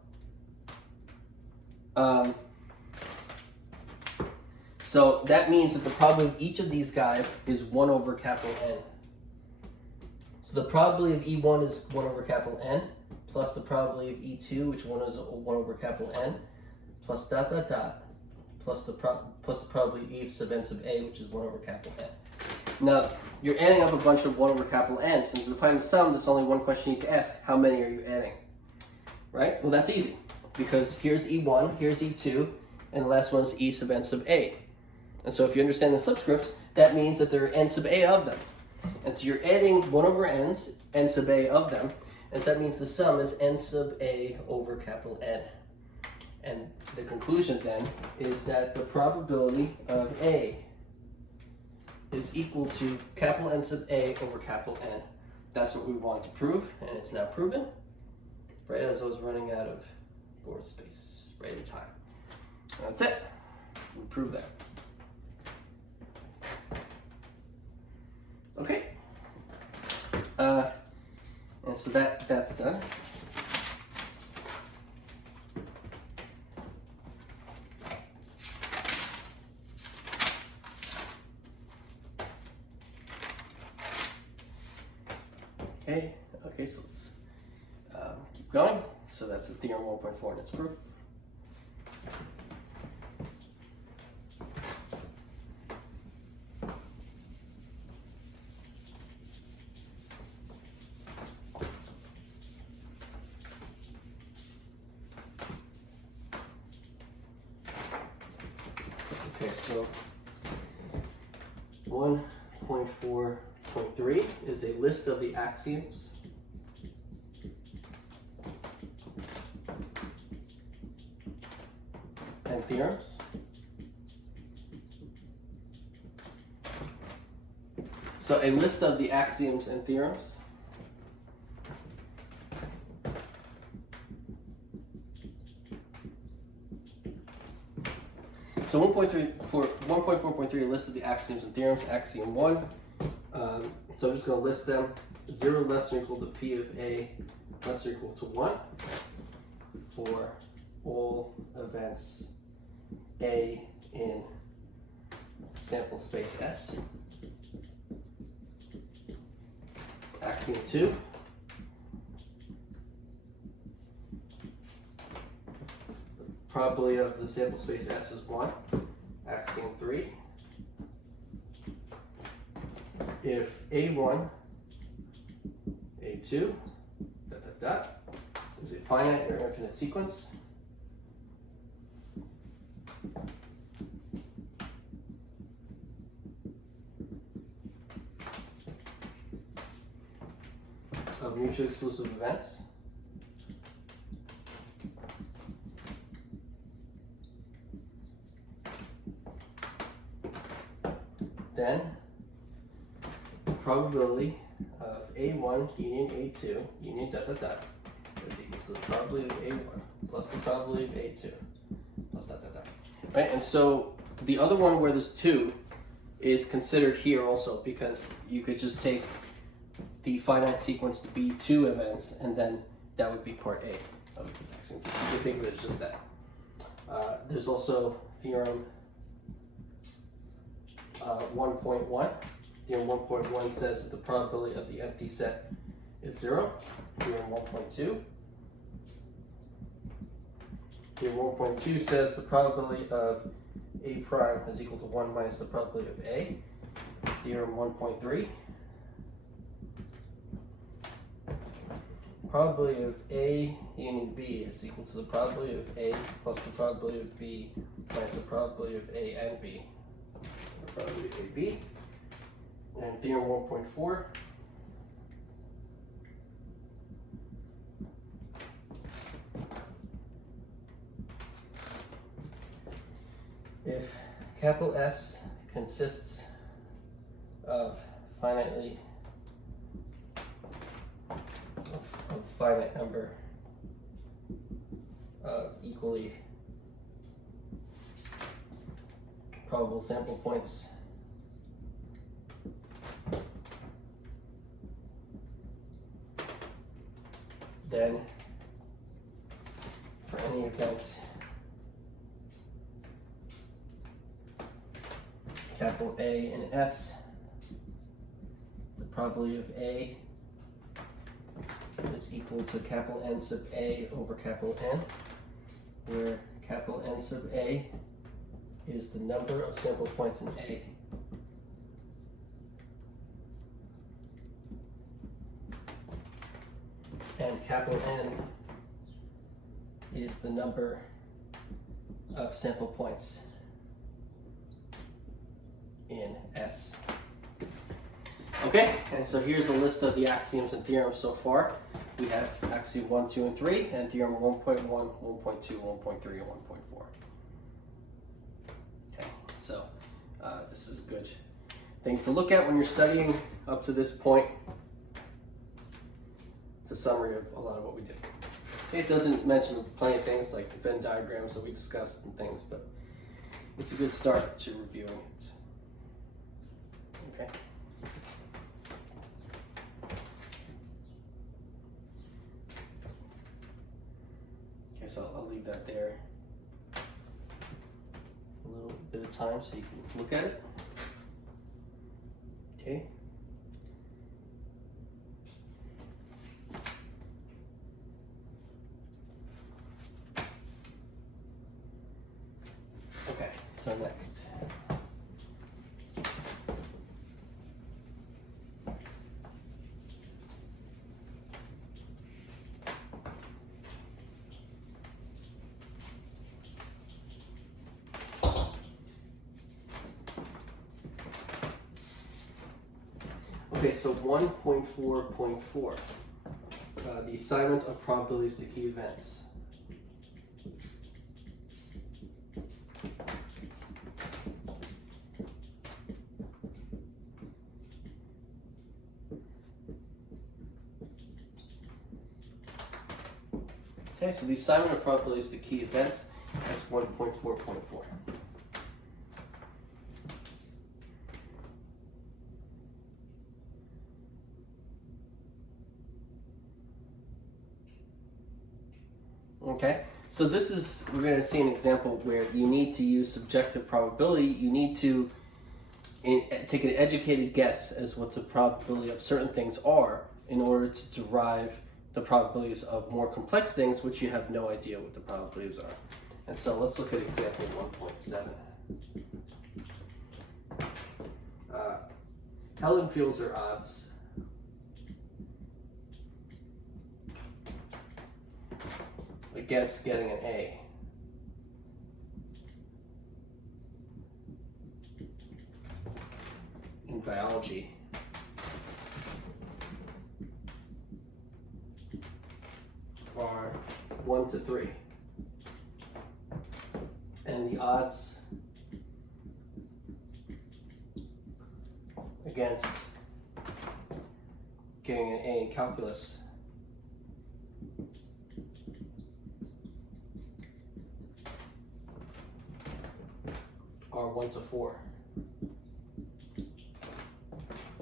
so that means that the probability of each of these guys is 1 over capital N. So the probability of E1 is 1 over capital N, plus the probability of E2, which one is 1 over capital N, plus dot dot dot, plus the probability of E sub n sub A, which is 1 over capital N. Now, you're adding up a bunch of 1 over capital N. Since to find the sum, there's only one question you need to ask: how many are you adding? Right? Well, that's easy, because here's E1, here's E2, and the last one is E sub n sub A. And so if you understand the subscripts, that means that there are n sub A of them. And so you're adding 1 over n sub A of them, and so that means the sum is n sub A over capital N. And the conclusion then is that the probability of A is equal to capital N sub A over capital N. That's what we want to prove, and it's now proven, right as I was running out of board space, right in time. And that's it. We proved that. Okay. And so that's done. Okay, so let's keep going. So that's the theorem 1.4 and its proof. Okay, so 1.4.3 is a list of the axioms and theorems. So a list of the axioms and theorems. So 1.4.3, a list of the axioms and theorems. Axiom 1. So I'm just going to list them. 0 less than or equal to P of A less than or equal to 1 for all events A in sample space S. Axiom 2. Probability of the sample space S is 1. Axiom 3. If A1, A2, is a finite or infinite sequence, of mutually exclusive events, then the probability of A1 union A2 union is equal to the probability of A1 plus the probability of A2 plus . Right, and so the other one where there's 2 is considered here also, because you could just take the finite sequence to be 2 events, and then that would be part A of the axiom. You can think of it as just that. There's also theorem 1.1. Theorem 1.1 says that the probability of the empty set is 0. Theorem 1.2. Theorem 1.2 says the probability of A prime is equal to 1 minus the probability of A. Theorem 1.3. Probability of A union B is equal to the probability of A plus the probability of B minus the probability of A and B. The probability of AB. And theorem 1.4. If capital S consists of finite number of equally probable sample points, then for any event capital A and S, the probability of A is equal to capital N sub A over capital N, where capital N sub A is the number of sample points in A. And capital N is the number of sample points in S. Okay, and so here's a list of the axioms and theorems so far. We have axiom 1, 2, and 3, and theorem 1.1, 1.2, 1.3, and 1.4. Okay, so this is a good thing to look at when you're studying up to this point. It's a summary of a lot of what we did. It doesn't mention plenty of things like Venn diagrams that we discussed and things, but it's a good start to reviewing it. Okay. Okay, so I'll leave that there a little bit of time so you can look at it. Okay. So next. Okay, so 1.4.4, the assignment of probabilities to key events. Okay, so the assignment of probabilities to key events, that's 1.4.4. Okay, so this is, we're going to see an example where you need to use subjective probability. You need to take an educated guess as what the probability of certain things are in order to derive the probabilities of more complex things, which you have no idea what the probabilities are. And so let's look at example 1.7. Helen feels her odds against getting an A in biology are 1 to 3, and the odds against getting an A in calculus are 1 to 4.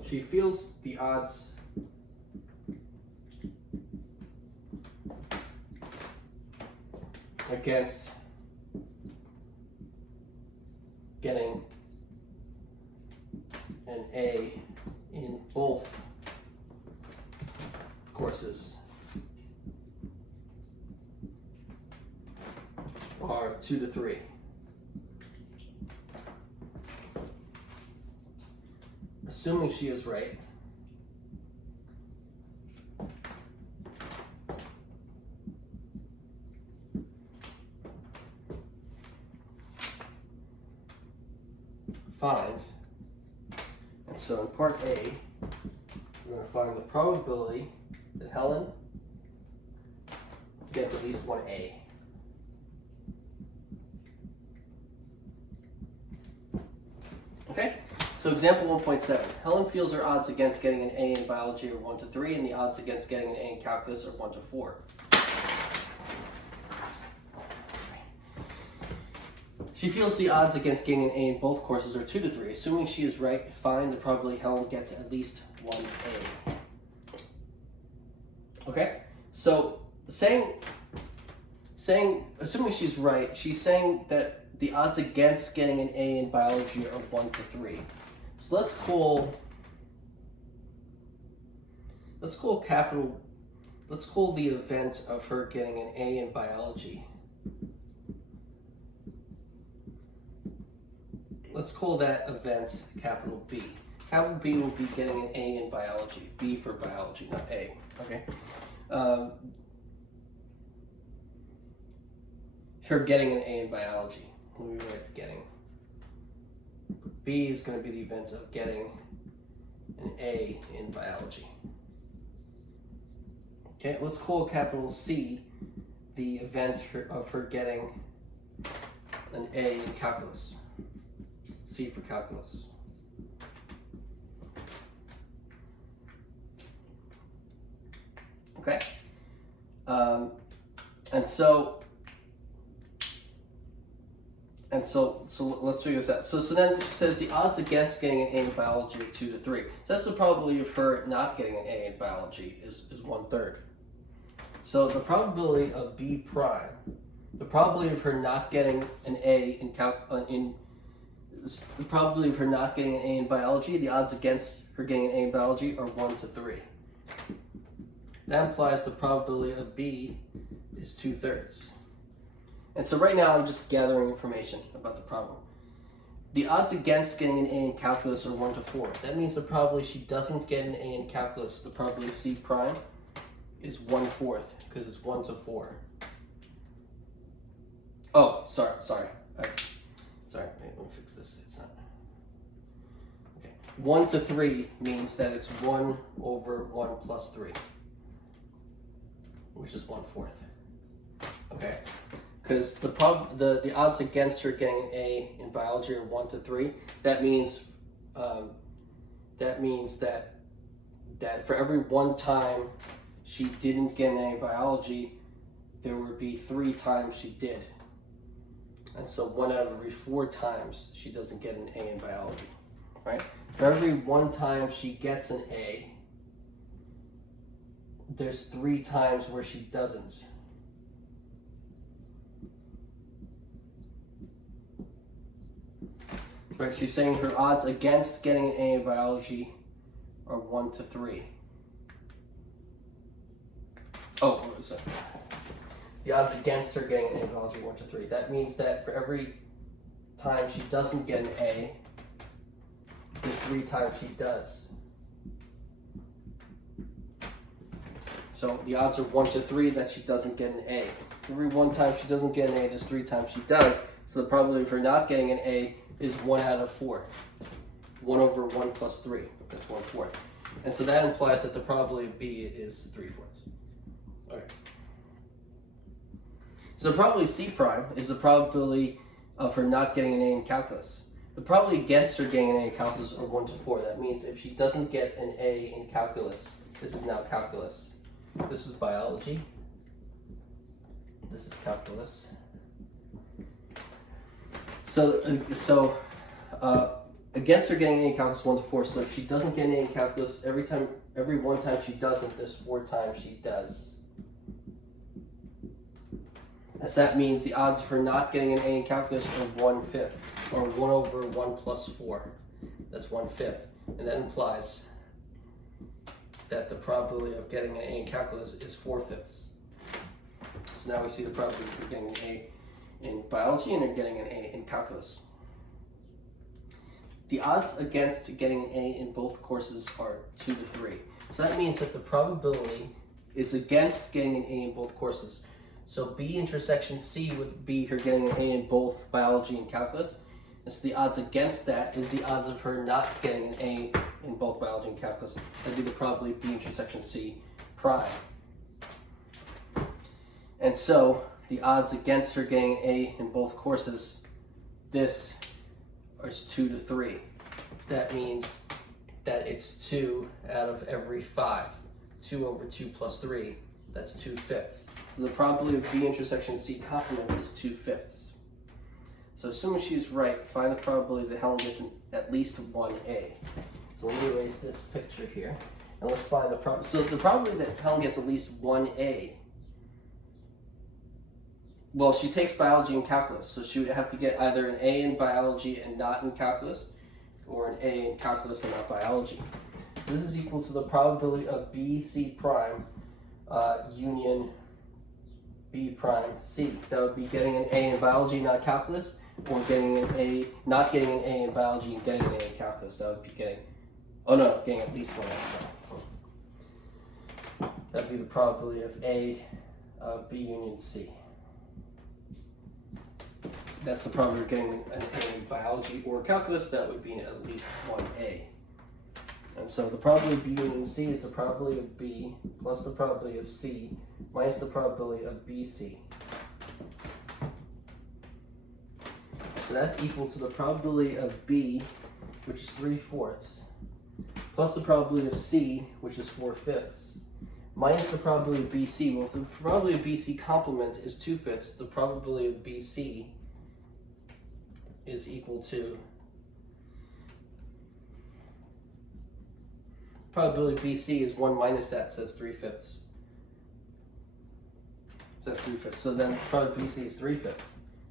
She feels the odds against getting an A in both courses are 2 to 3. Assuming she is right, find, and so in part A, we're going to find the probability that Helen gets at least one A. Okay? So example 1.7, Helen feels her odds against getting an A in biology are 1 to 3, and the odds against getting an A in calculus are 1 to 4. She feels the odds against getting an A in both courses are 2 to 3. Assuming she is right, find the probability Helen gets at least one A. Okay? So assuming she's right, she's saying that the odds against getting an A in biology are 1 to 3. So let's call the event of her getting an A in biology. Let's call that event capital B. Capital B will be getting an A in biology. B for biology, not A. Okay. Her getting an A in biology. We write getting. B is going to be the event of getting an A in biology. Okay, let's call capital C the event of her getting an A in calculus. C for calculus. Okay, so let's figure this out. So then it says the odds against getting an A in biology are 2 to 3. So that's the probability of her not getting an A in biology is 1/3. So the probability of B prime, the probability of her not getting an A the probability of her not getting an A in biology, the odds against her getting an A in biology are 1 to 3. That implies the probability of B is 2/3. And so right now I'm just gathering information about the problem. the odds against getting an A in calculus are 1 to 4. That means the probability she doesn't get an A in calculus, the probability of C prime, is 1/4, because it's 1 to 4. Oh, sorry. Sorry, let me fix this. It's not. Okay. 1 to 3 means that it's 1 over 1 plus 3, which is 1/4. Okay. Because the odds against her getting an A in biology are 1 to 3. That means that for every one time she didn't get an A in biology, there would be 3 times she did. And so 1 out of every 4 times she doesn't get an A in biology, right? For every one time she gets an A, there's 3 times where she doesn't. Right, she's saying her odds against getting an A in biology are 1 to 3. Oh, what was that? The odds against her getting an A in biology are 1 to 3. That means that for every time she doesn't get an A, there's 3 times she does. So the odds are 1 to 3 that she doesn't get an A. Every one time she doesn't get an A, there's 3 times she does. So the probability of her not getting an A is 1 out of 4. 1 over 1 plus 3. That's 1/4. And so that implies that the probability of B is 3/4. Okay. So the probability of C prime is the probability of her not getting an A in calculus. The probability against her getting an A in calculus are 1 to 4. That means if she doesn't get an A in calculus, this is now calculus. This is biology. This is calculus. So against her getting an A in calculus, 1 to 4. So if she doesn't get an A in calculus, every one time she doesn't, there's 4 times she does. And so that means the odds of her not getting an A in calculus are 1/5, or 1 over 1 plus 4. That's 1/5. And that implies that the probability of getting an A in calculus is 4/5. So now we see the probability of getting an A in biology and getting an A in calculus. The odds against getting an A in both courses are 2 to 3. So that means that the probability is against getting an A in both courses. So B intersection C would be her getting an A in both biology and calculus. And so the odds against that is the odds of her not getting an A in both biology and calculus. That'd be the probability of B intersection C prime. And so the odds against her getting an A in both courses, this is 2 to 3. That means that it's 2 out of every 5. 2 over 2 plus 3, that's 2/5. So the probability of B intersection C complement is 2/5. So assuming she's right, find the probability that Helen gets at least 1 A. So let me erase this picture here, and let's find the probability. So the probability that Helen gets at least 1 A, well, she takes biology and calculus, so she would have to get either an A in biology and not in calculus, or an A in calculus and not biology. So this is equal to the probability of B C prime union B prime C. That would be getting an A in biology, not calculus, or getting an A, not getting an A in biology and getting an A in calculus. That would be getting, getting at least 1 A. That would be the probability of A B union C. That's the probability of getting an A in biology or calculus. That would be at least 1 A. And so the probability of B union C is the probability of B plus the probability of C minus the probability of BC. So that's equal to the probability of B, which is 3/4, plus the probability of C, which is 4/5, minus the probability of BC. Well, if the probability of BC complement is 2/5, the probability of BC is equal to probability of BC is 1 minus that, so that's 3/5. So that's 3/5. So then probability of BC is 3/5.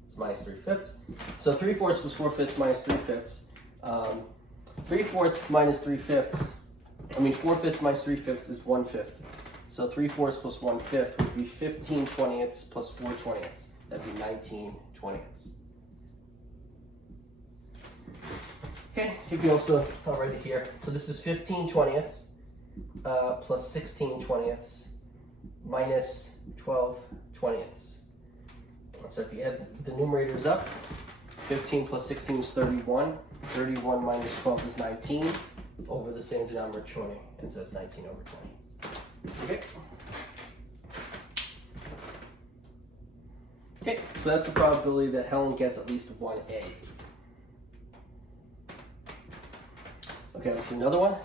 It's minus 3/5. So 3/4 plus 4/5 minus 3/5. 3/4 minus 3/5. 4/5 minus 3/5 is 1/5. So 3/4 plus 1/5 would be 15/20 plus 4/20. That'd be 19/20. Okay, you can also, I'll write it here. So this is 15/20 plus 16/20 minus 12/20. So if you add the numerators up, 15 plus 16 is 31. 31 minus 12 is 19 over the same denominator 20. And so that's 19 over 20. Okay. Okay, so that's the probability that Helen gets at least one A. Okay, let's do another one.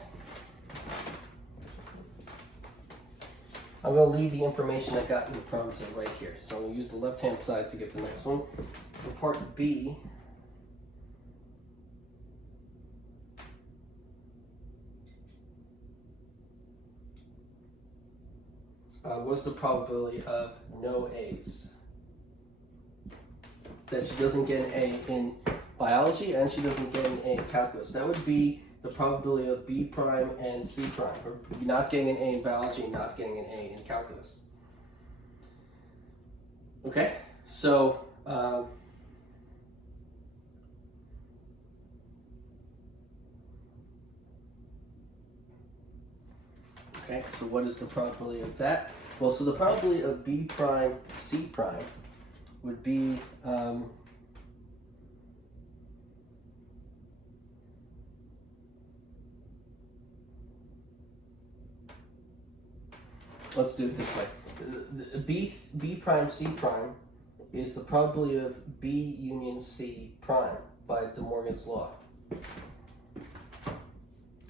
I'm going to leave the information I got in the problem to right here. So I'm going to use the left-hand side to get the next one. For part B, what's the probability of no A's? That she doesn't get an A in biology and she doesn't get an A in calculus. That would be the probability of B prime and C prime, or not getting an A in biology and not getting an A in calculus. Okay, so okay, so what is the probability of that? Well, so the probability of B prime C prime would be let's do it this way. B prime C prime is the probability of B union C prime by De Morgan's law.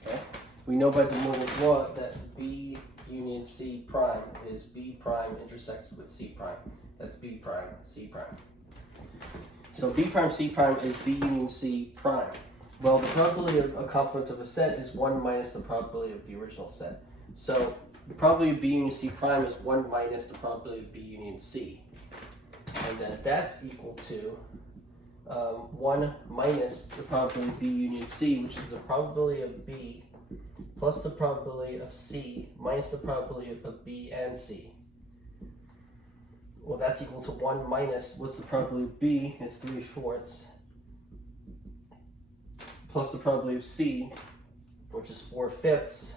Okay? We know by De Morgan's law that B union C prime is B prime intersected with C prime. That's B prime C prime. So B prime C prime is B union C prime. Well, the probability of a complement of a set is 1 minus the probability of the original set. So the probability of B union C prime is 1 minus the probability of B union C. And then that's equal to 1 minus the probability of B union C, which is the probability of B plus the probability of C minus the probability of B and C. Well, that's equal to 1 minus, what's the probability of B? It's 3/4. Plus the probability of C, which is 4/5.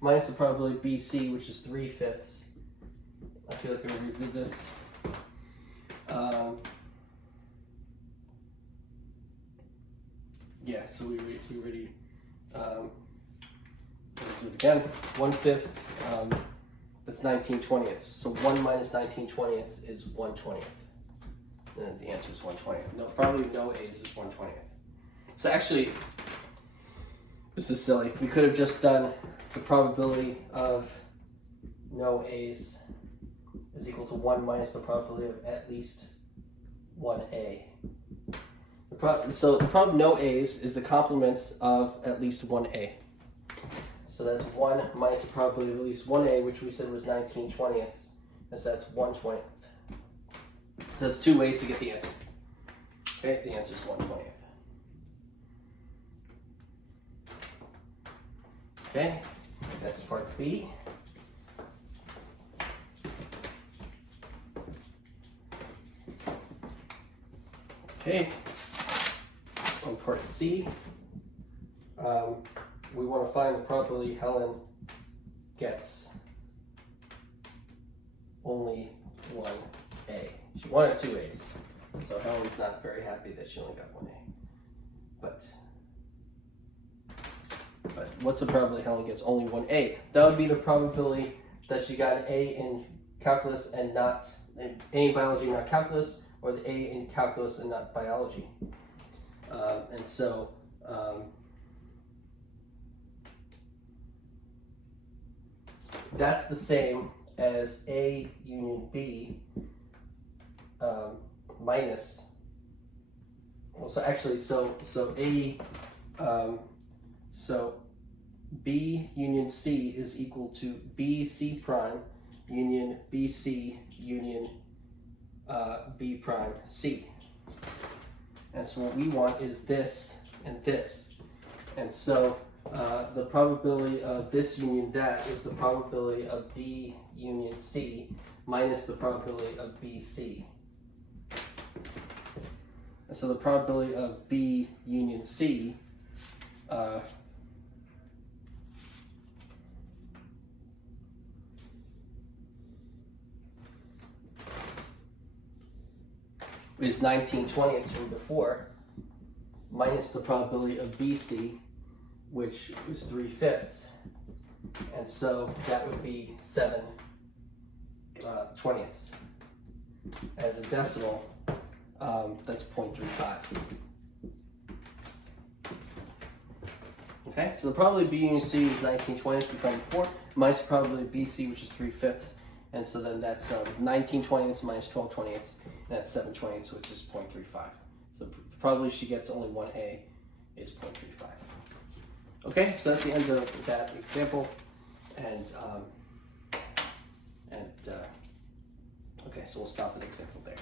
Minus the probability of BC, which is 3/5. I feel like I already did this. Yeah, so we already do it again. 1/5, that's 19/20. So 1 minus 19/20 is 1/20. And the answer is 1/20. No, probably no A's is 1/20. So actually, this is silly. We could have just done the probability of no A's is equal to 1 minus the probability of at least 1A. So the problem no A's is the complement of at least 1A. So that's 1 minus the probability of at least 1A, which we said was 19/20. And so that's 1/20. There's two ways to get the answer. Okay, the answer is 1/20. Okay, that's part B. Okay, on part C, we want to find the probability Helen gets only 1A. She wanted 2 A's, so Helen's not very happy that she only got 1A. But what's the probability Helen gets only 1A? That would be the probability that she got an A in calculus and not A in biology, not calculus, or the A in calculus and not biology. And so that's the same as A union B minus. Well, so actually, so B union C is equal to BC prime union BC union B prime C. And so what we want is this and this. And so the probability of this union that is the probability of B union C minus the probability of BC. And so the probability of B union C is 19/20ths from before, minus the probability of BC, which was 3/5. And so that would be 7/20ths. As a decimal, that's 0.35. Okay, so the probability B union C is 19/20ths, we found before, minus the probability BC, which is 3/5. And so then that's 19/20ths minus 12/20ths, and that's 7/20ths, which is 0.35. So probably she gets only one A is 0.35. Okay, so that's the end of that example. And okay, so we'll stop at example there.